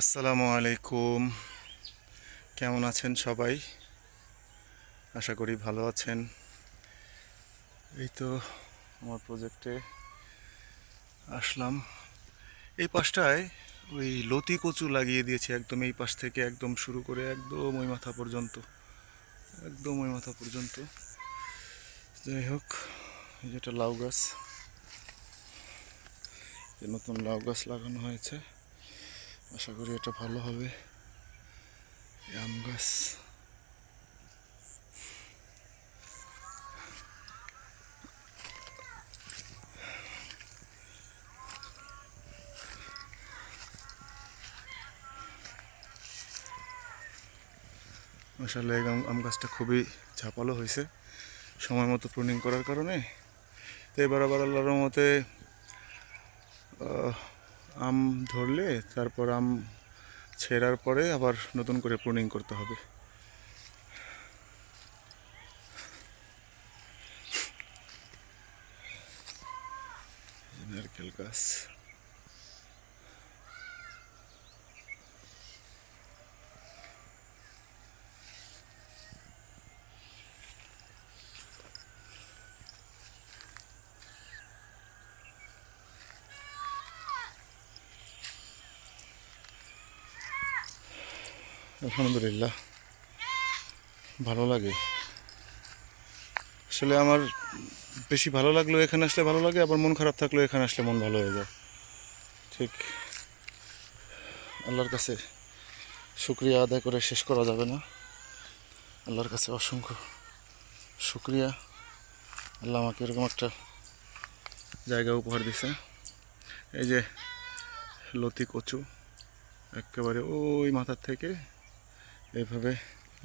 আসসালামু আলাইকুম। কেমন আছেন সবাই? আশা করি ভালো আছেন। এই তো আমার প্রজেক্টে আসলাম। এই পাশটায় ওই লতি কচু লাগিয়ে দিয়েছি, একদম এই পাশ থেকে একদম শুরু করে একদম ওই মাথা পর্যন্ত, একদম ওই মাথা পর্যন্ত। যাই হোক, যেটা লাউ গাছ, যে নতুন লাউ গাছ লাগানো হয়েছে, আশা করি এটা ভালো হবে। আম গাছ, মাশাআল্লাহ এই আম গাছটা খুবই ঝাপালো হয়েছে সময় মতো প্রুনিং করার কারণে। তো এবার আবার আল্লাহর রহমতে আম ধরলে তারপর আম ছেঁড়ার পরে আবার নতুন করে প্রুনিং করতে হবে। নারকেল গাছ, আলহামদুলিল্লাহ ভালো লাগে। আসলে আমার বেশি ভালো লাগলেও এখানে আসলে ভালো লাগে, আবার মন খারাপ থাকলেও এখানে আসলে মন ভালো হয়ে যায়। ঠিক আল্লাহর কাছে শুক্রিয়া আদায় করে শেষ করা যাবে না। আল্লাহর কাছে অসংখ্য শুক্রিয়া, আল্লাহ আমাকে এরকম একটা জায়গা উপহার দিছে। এই যে লতি কচু একেবারে ওই মাথার থেকে এইভাবে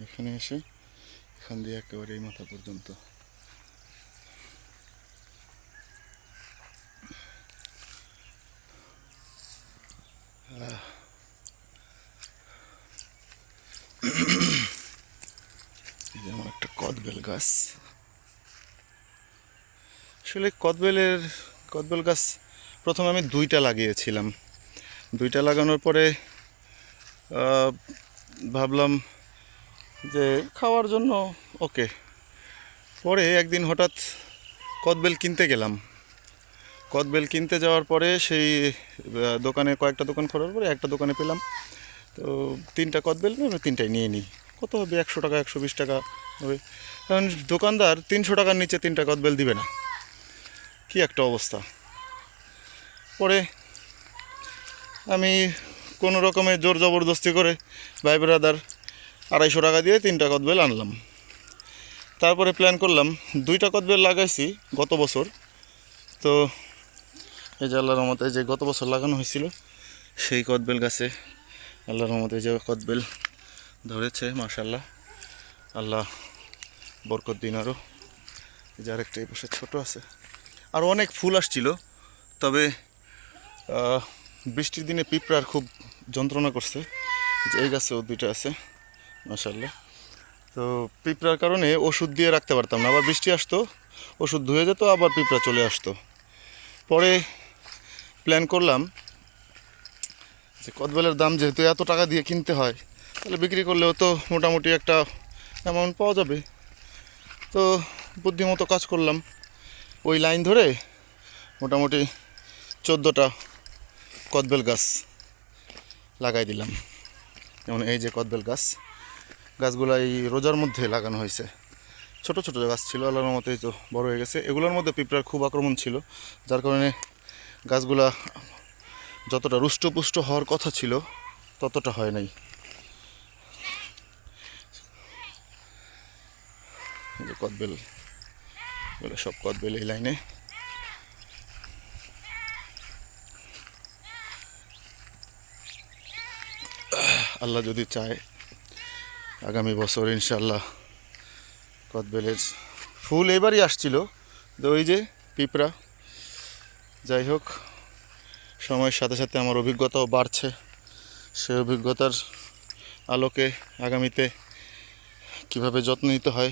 এখানে এসে এখান দিয়ে একেবারে এই মাথা পর্যন্ত। এই যে আমার একটা কদবেল গাছ। আসলে কদবেল গাছ প্রথমে আমি দুইটা লাগিয়েছিলাম। দুইটা লাগানোর পরে ভাবলাম যে খাওয়ার জন্য ওকে। পরে একদিন হঠাৎ কদবেল কিনতে গেলাম। কদবেল কিনতে যাওয়ার পরে সেই দোকানে, কয়েকটা দোকান খোলার পরে একটা দোকানে পেলাম। তো তিনটা কদবেল, আমি তিনটাই নিয়ে নিই। কত হবে? 100 টাকা, 120 টাকা হবে। কারণ দোকানদার 300 টাকার নিচে তিনটা কদবেল দিবে না। কি একটা অবস্থা! পরে আমি কোনো রকমে জোর জবরদস্তি করে ভাই ব্রাদার 250 টাকা দিয়ে তিনটা কদবেল আনলাম। তারপরে প্ল্যান করলাম, দুইটা কদবেল লাগাইছি গত বছর। তো এই যে আল্লাহর রহমতে যে গত বছর লাগানো হয়েছিল সেই কদবেল গাছে আল্লাহর রহমতে যে কদবেল ধরেছে, মাশাআল্লাহ, আল্লাহ বরকত দিন আরও। এই যে আরেকটা এই পাশে ছোটো আছে, আরও অনেক ফুল আসছিল। তবে বৃষ্টির দিনে পিঁপড়ার খুব যন্ত্রণা করছে। যে এই গাছেও দুইটা আছে, মাশাআল্লাহ। তো পিঁপড়ার কারণে ওষুধ দিয়ে রাখতে পারতাম না, আবার বৃষ্টি আসতো, ওষুধ ধুয়ে যেত, আবার পিঁপড়া চলে আসতো। পরে প্ল্যান করলাম যে কদবেলের দাম যেহেতু এত টাকা দিয়ে কিনতে হয়, তাহলে বিক্রি করলেও তো মোটামুটি একটা অ্যামাউন্ট পাওয়া যাবে। তো বুদ্ধিমতো কাজ করলাম, ওই লাইন ধরে মোটামুটি 14টা কদবেল গাছ লাগাই দিলাম। যেমন এই যে কদবেল গাছগুলো এই রোজার মধ্যে লাগানো হয়েছে। ছোট ছোট গাছ ছিল, আল্লাহর মতেই তো বড় হয়ে গেছে। এগুলোর মধ্যে পিঁপড়ার খুব আক্রমণ ছিল, যার কারণে গাছগুলা যতটা রুষ্টপুষ্ট হওয়ার কথা ছিল ততটা হয় নাই। এই যে কদবেল, এগুলো সব কদবেল এই লাইনে। আল্লাহ যদি চায় আগামী বছর ইনশাল্লাহ কদবেলের ফুল এবারই আসছিল। তো ওই যে পিঁপড়া, যাই হোক, সময়ের সাথে সাথে আমার অভিজ্ঞতাও বাড়ছে। সেই অভিজ্ঞতার আলোকে আগামীতে কিভাবে যত্ন নিতে হয়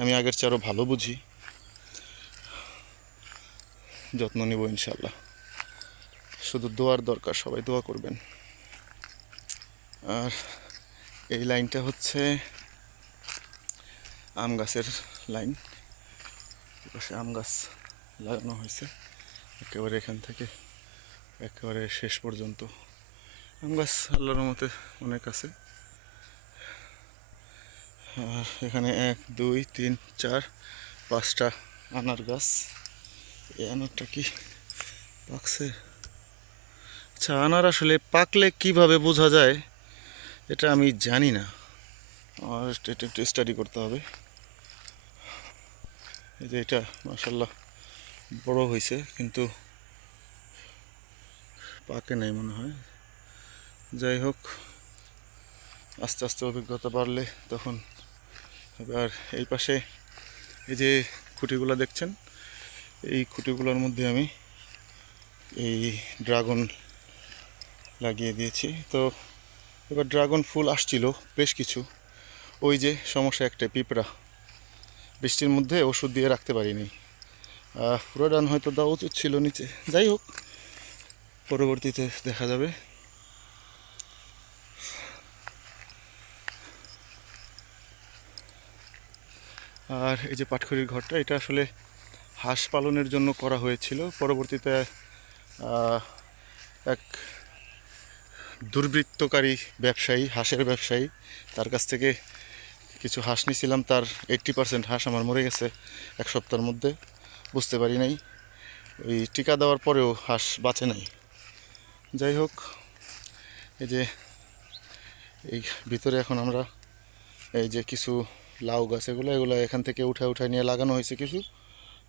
আমি আগের চেয়ে আরও ভালো বুঝি। যত্ন নিব ইনশাল্লাহ। শুধু দোয়ার দরকার, সবাই দোয়া করবেন। আর এই লাইনটা হচ্ছে আম গাছের লাইন, পাশে আম গাছ লাগানো হয়েছে একেবারে এখান থেকে একেবারে শেষ পর্যন্ত আম গাছ আল্লাহর রহমতে অনেক আছে। আর এখানে 1 2 3 4 5টা আনার গাছ। এই আনারটা কি পাকছে? আচ্ছা, আনার আসলে পাকলে কিভাবে বোঝা যায় এটা আমি জানি না, আর এটা একটু স্টাডি করতে হবে। এই যে এটা মাশাআল্লাহ বড় হয়েছে কিন্তু পাকে নাই মনে হয়। যাই হোক, আস্তে আস্তে অভিজ্ঞতা বাড়লে তখন হবে। আর এই পাশে এই যে খুঁটিগুলো দেখছেন, এই খুঁটিগুলোর মধ্যে আমি এই ড্রাগন লাগিয়ে দিয়েছি। তো এবার ড্রাগন ফুল আসছিল বেশ কিছু। ওই যে সমস্যা একটাই, পিঁপড়া। বৃষ্টির মধ্যে ওষুধ দিয়ে রাখতে পারিনি। পুরো ডান হয়তো দেওয়া উচিত ছিল নিচে। যাই হোক, পরবর্তীতে দেখা যাবে। আর এই যে পাটখড়ির ঘরটা, এটা আসলে হাঁস পালনের জন্য করা হয়েছিল। পরবর্তীতে এক দুর্বৃত্তকারী ব্যবসায়ী, হাঁসের ব্যবসায়ী, তার কাছ থেকে কিছু হাঁস নিয়েছিলাম। তার 80% হাঁস আমার মরে গেছে 1 সপ্তাহের মধ্যে। বুঝতে পারি নাই, ওই টিকা দেওয়ার পরেও হাঁস বাঁচে নাই। যাই হোক, এই যে এই ভিতরে এখন আমরা এই যে কিছু লাউ গাছ, এগুলো এখান থেকে উঠায় নিয়ে লাগানো হয়েছে কিছু,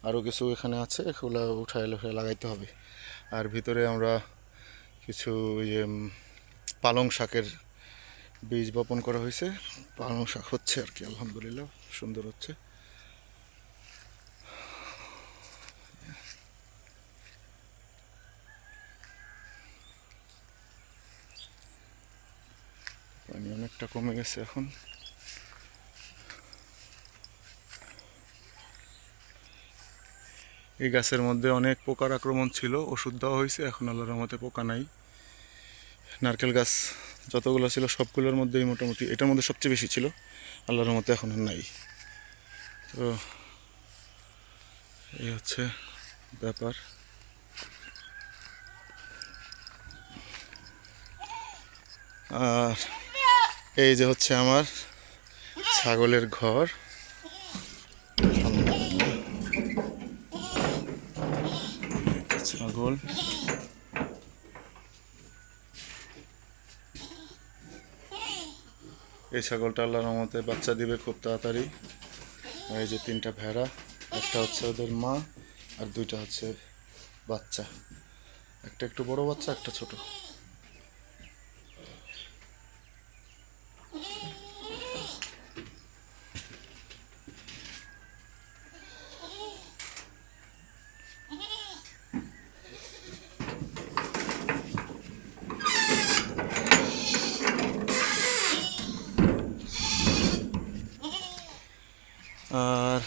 আরও কিছু এখানে আছে, এগুলো উঠায় লাগাইতে হবে। আর ভিতরে আমরা কিছু পালং শাকের বীজ বপন করা হয়েছে। পালং শাক হচ্ছে আর কি, আলহামদুলিল্লাহ সুন্দর হচ্ছে। পানি অনেকটা কমে গেছে এখন। এই গাছের মধ্যে অনেক পোকার আক্রমণ ছিল, ওষুধ দেওয়া হয়েছে, এখন আল্লাহর রহমতে পোকা নাই। নারকেল গাছ যতগুলো ছিল সবগুলোর মধ্যেই মোটামুটি, এটার মধ্যে সবচেয়ে বেশি ছিল, আল্লাহর রহমতে এখন আর নাই। তো এই হচ্ছে ব্যাপার। আর এই যে হচ্ছে আমার ছাগলের ঘর। ছাগল, এই ছাগলটা আল্লাহর রহমতে বাচ্চা দিবে খুব তাড়াতাড়ি। এই যে 3টা ভেড়া, একটা হচ্ছে ওদের মা, আর 2টা হচ্ছে বাচ্চা, একটা একটু বড় বাচ্চা, একটা ছোট। আর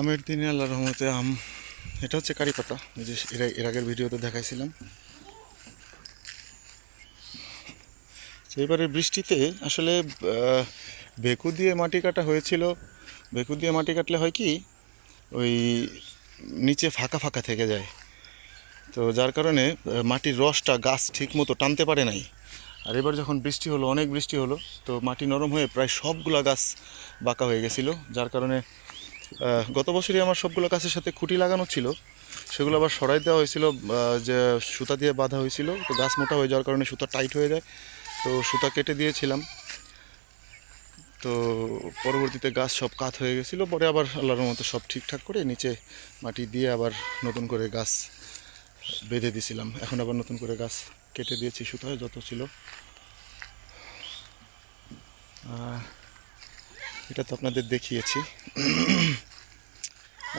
আমের দিনে আল্লাহর রহমতে আম, এটা হচ্ছে কারি পাতা, এই যে এর আগের ভিডিওতে দেখাইছিলাম। এবারে বৃষ্টিতে আসলে বেকু দিয়ে মাটি কাটা হয়েছিল। বেকু দিয়ে মাটি কাটলে হয় কি, ওই নিচে ফাঁকা ফাঁকা থেকে যায়, তো যার কারণে মাটির রসটা গাছ ঠিক মতো টানতে পারে নাই। আর এবার যখন বৃষ্টি হলো, অনেক বৃষ্টি হলো, তো মাটি নরম হয়ে প্রায় সবগুলা গাছ বাঁকা হয়ে গেছিলো। যার কারণে গত বছরই আমার সবগুলো গাছের সাথে খুঁটি লাগানো ছিল, সেগুলো আবার সরাই দেওয়া হয়েছিল, যে সুতা দিয়ে বাঁধা হয়েছিল। তো গাছ মোটা হয়ে যাওয়ার কারণে সুতা টাইট হয়ে যায়, তো সুতা কেটে দিয়েছিলাম। তো পরবর্তীতে গাছ সব কাত হয়ে গেছিলো, পরে আবার আল্লাহর মতো সব ঠিকঠাক করে নিচে মাটি দিয়ে আবার নতুন করে গাছ বেঁধে দিয়েছিলাম। এখন আবার নতুন করে গাছ কেটে দিয়েছি, সুতা যত ছিল। এটা তো আপনাদের দেখিয়েছি।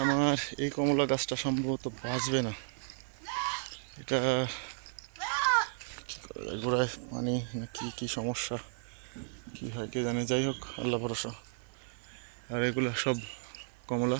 আমার এই কমলা গাছটা সম্ভবত বাঁচবে না, এটা গোড়ায় পানি না কি সমস্যা, কি হয় কে জানে। যাই হোক, আল্লাহ ভরসা। আর এগুলো সব কমলা।